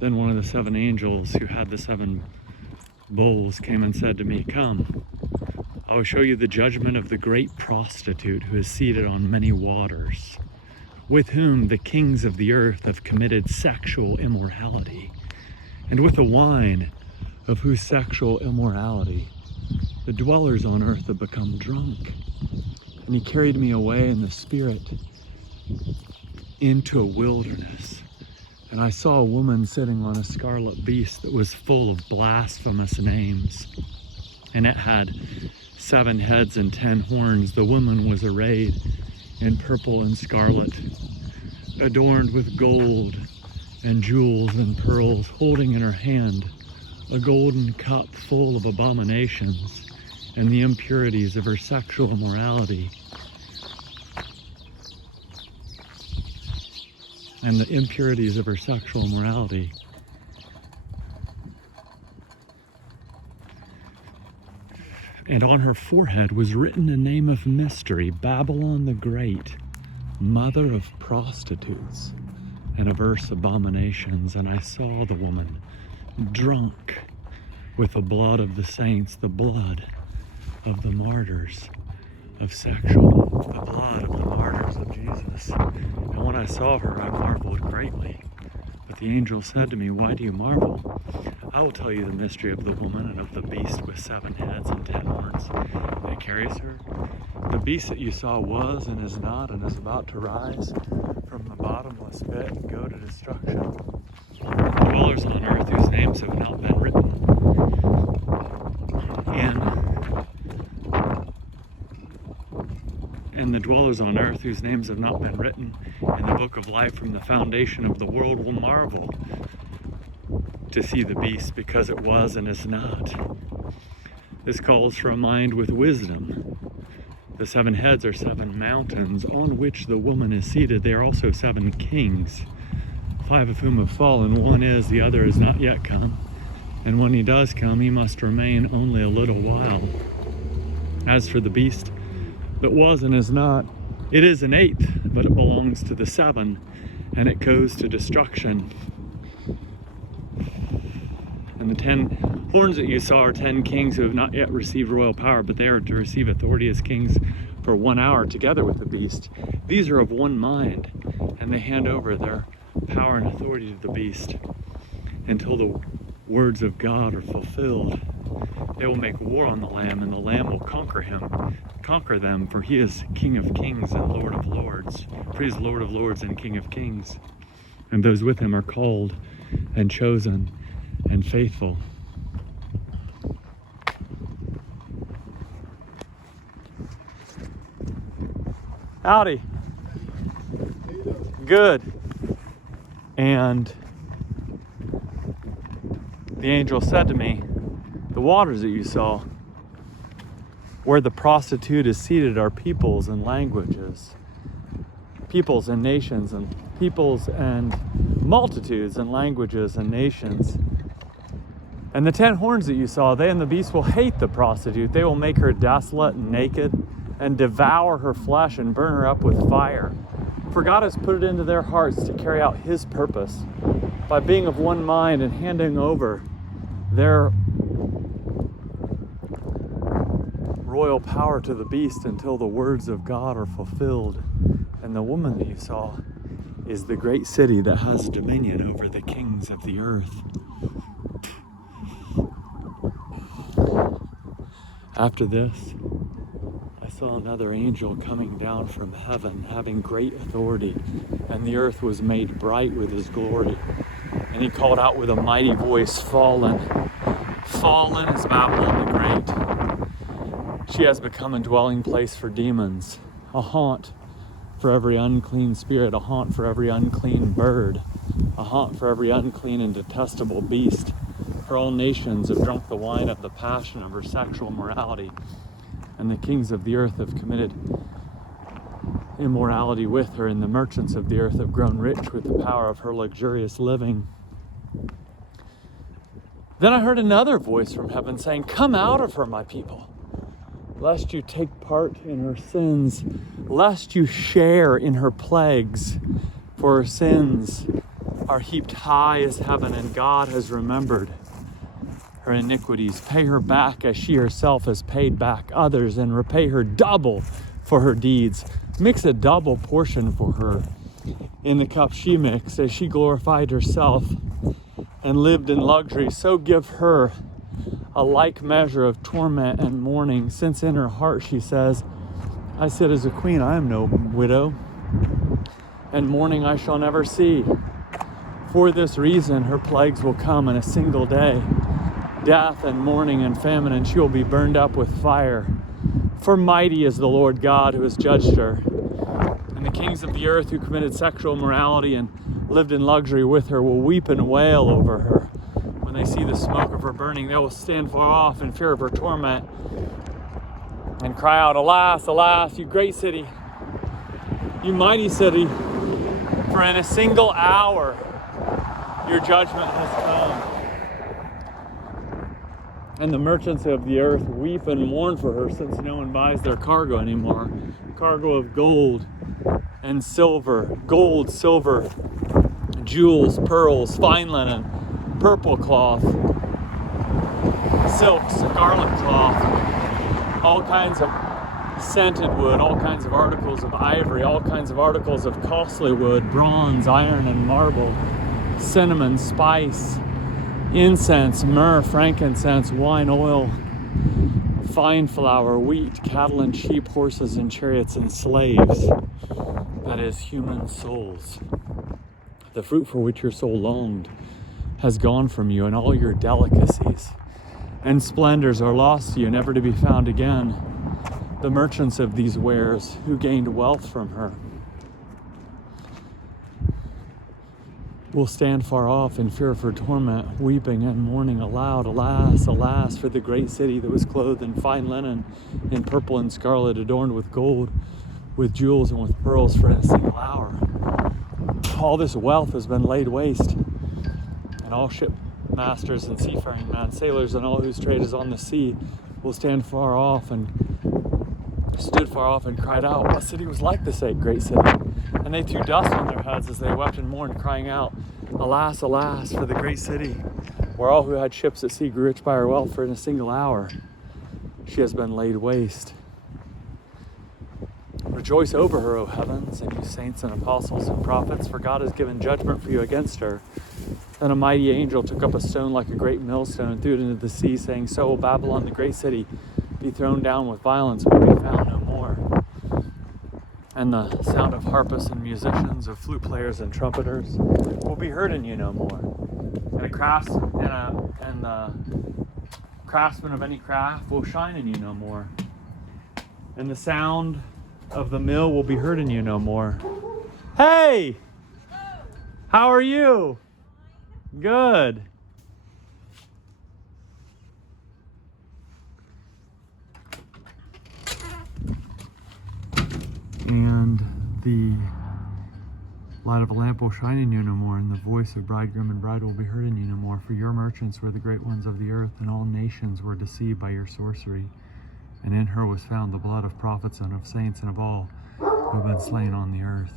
Then one of the 7 angels who had the 7 bowls came and said to me, "Come, I will show you the judgment of the great prostitute who is seated on many waters, with whom the kings of the earth have committed sexual immorality, and with the wine of whose sexual immorality the dwellers on earth have become drunk." And he carried me away in the spirit into a wilderness. And I saw a woman sitting on a scarlet beast that was full of blasphemous names. And it had 7 heads and 10 horns. The woman was arrayed in purple and scarlet, adorned with gold and jewels and pearls, holding in her hand a golden cup full of abominations and the impurities of her sexual immorality. And the impurities of her sexual immorality. And on her forehead was written a name of mystery, Babylon the Great, mother of prostitutes and of earth's abominations. And I saw the woman drunk with the blood of the saints, the blood of the martyrs of the blood of the martyrs of Jesus. And when I saw her, I marveled greatly. But the angel said to me, "Why do you marvel? I will tell you the mystery of the woman and of the beast with 7 heads and 10 horns that carries her. The beast that you saw was and is not and is about to rise from the bottomless pit and go to destruction. The dwellers on earth whose names have not been written and the dwellers on earth whose names have not been written in the book of life from the foundation of the world will marvel to see the beast, because it was and is not." This calls for a mind with wisdom. The 7 heads are 7 mountains on which the woman is seated. They are also 7 kings, 5 of whom have fallen. One is, the other is not yet come. And when he does come, he must remain only a little while. As for the beast that was and is not, it is an 8th, but it belongs to the 7, and it goes to destruction. And the 10 horns that you saw are 10 kings who have not yet received royal power, but they are to receive authority as kings for 1 hour together with the beast. These are of one mind, and they hand over their power and authority to the beast until the words of God are fulfilled. They will make war on the Lamb, and the Lamb will conquer them, for he is King of kings and Lord of lords. For he is Lord of lords and King of kings. And those with him are called and chosen and faithful. Howdy. Good. And the angel said to me, "The waters that you saw, where the prostitute is seated, are peoples and languages, peoples and nations, and peoples and multitudes and languages and nations. And the 10 horns that you saw, they and the beast will hate the prostitute. They will make her desolate and naked and devour her flesh and burn her up with fire. For God has put it into their hearts to carry out his purpose by being of one mind and handing over their royal power to the beast until the words of God are fulfilled. And the woman that you saw is the great city that has dominion over the kings of the earth." After this, I saw another angel coming down from heaven, having great authority, and the earth was made bright with his glory. And he called out with a mighty voice, "Fallen, fallen is Babylon the Great. She has become a dwelling place for demons, a haunt for every unclean spirit, a haunt for every unclean bird, a haunt for every unclean and detestable beast. For all nations have drunk the wine of the passion of her sexual morality, and the kings of the earth have committed immorality with her, and the merchants of the earth have grown rich with the power of her luxurious living." Then I heard another voice from heaven saying, "Come out of her, my people, lest you take part in her sins, lest you share in her plagues, for her sins are heaped high as heaven, and God has remembered her iniquities. Pay her back as she herself has paid back others, and repay her double for her deeds. Mix a double portion for her in the cup she mixed, as she glorified herself and lived in luxury. So give her a like measure of torment and mourning, since in her heart she says, I sit as a queen, I am no widow, and mourning I shall never see. For this reason her plagues will come in a single day, death and mourning and famine, and she will be burned up with fire. For mighty is the Lord God who has judged her. And the kings of the earth who committed sexual immorality and lived in luxury with her will weep and wail over her. When they see the smoke of her burning, they will stand far off in fear of her torment and cry out, Alas, alas, you great city, you mighty city, for in a single hour your judgment has come. And the merchants of the earth weep and mourn for her, since no one buys their cargo anymore. Cargo of gold and silver, gold, silver, jewels, pearls, fine linen, purple cloth, silk, scarlet cloth, all kinds of scented wood, all kinds of articles of ivory, all kinds of articles of costly wood, bronze, iron, and marble, cinnamon, spice, incense, myrrh, frankincense, wine, oil, fine flour, wheat, cattle and sheep, horses and chariots, and slaves, that is, human souls. The fruit for which your soul longed has gone from you, and all your delicacies and splendors are lost to you, never to be found again. The merchants of these wares who gained wealth from her will stand far off in fear of her torment, weeping and mourning aloud, Alas, alas, for the great city that was clothed in fine linen, in purple and scarlet, adorned with gold, with jewels, and with pearls, for in a single hour all this wealth has been laid waste, and all shipmasters and seafaring men, sailors, and all whose trade is on the sea will stand far off and stood far off and cried out, What city was like this great city? And they threw dust on their heads as they wept and mourned, crying out, Alas, alas, for the great city, where all who had ships at sea grew rich by her wealth, for in a single hour she has been laid waste. Rejoice over her, O heavens, and you saints and apostles and prophets, for God has given judgment for you against her. Then a mighty angel took up a stone like a great millstone and threw it into the sea, saying, So will Babylon, the great city, be thrown down with violence and be found no more. And the sound of harpists and musicians, of flute players and trumpeters will be heard in you no more. And the craftsman of any craft will shine in you no more. And the sound of the mill will be heard in you no more. Hey! How are you? Good. And the light of a lamp will shine in you no more, and the voice of bridegroom and bride will be heard in you no more. For your merchants were the great ones of the earth, and all nations were deceived by your sorcery. And in her was found the blood of prophets and of saints and of all who have been slain on the earth.